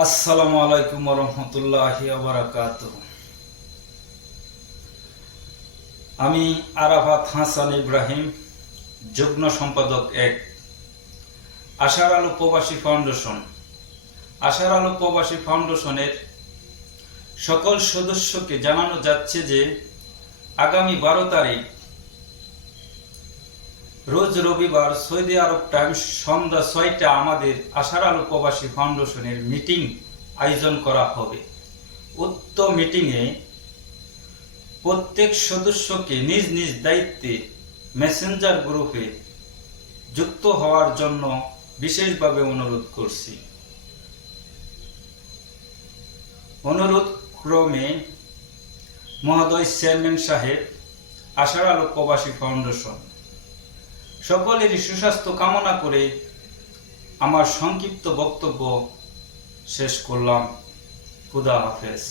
আসসালামু আলাইকুম রহমতুল্লাহি বারাকাতুহু। আমি আরাফাত হাসান ইব্রাহিম, যুগ্ম সম্পাদক 1, আশার আলো প্রবাসী ফাউন্ডেশন। আশার আলো প্রবাসী ফাউন্ডেশনের সকল সদস্যকে জানানো যাচ্ছে যে আগামী 12 তারিখ রোজ রবিবার সৌদি আরব টাইম সন্ধ্যা 6টা আমাদের আশার আলো প্রবাসী ফাউন্ডেশনের মিটিং আয়োজন করা হবে। উক্ত মিটিংয়ে প্রত্যেক সদস্যকে নিজ নিজ দায়িত্বে মেসেঞ্জার গ্রুপে যুক্ত হওয়ার জন্য বিশেষভাবে অনুরোধ করছি। অনুরোধ ক্রমে মহোদয় চেয়ারম্যান সাহেব, আশার আলো প্রবাসী ফাউন্ডেশন। সকলেরই সুস্বাস্থ্য কামনা করে আমার সংক্ষিপ্ত বক্তব্য শেষ করলাম। খুদা হাফেজ।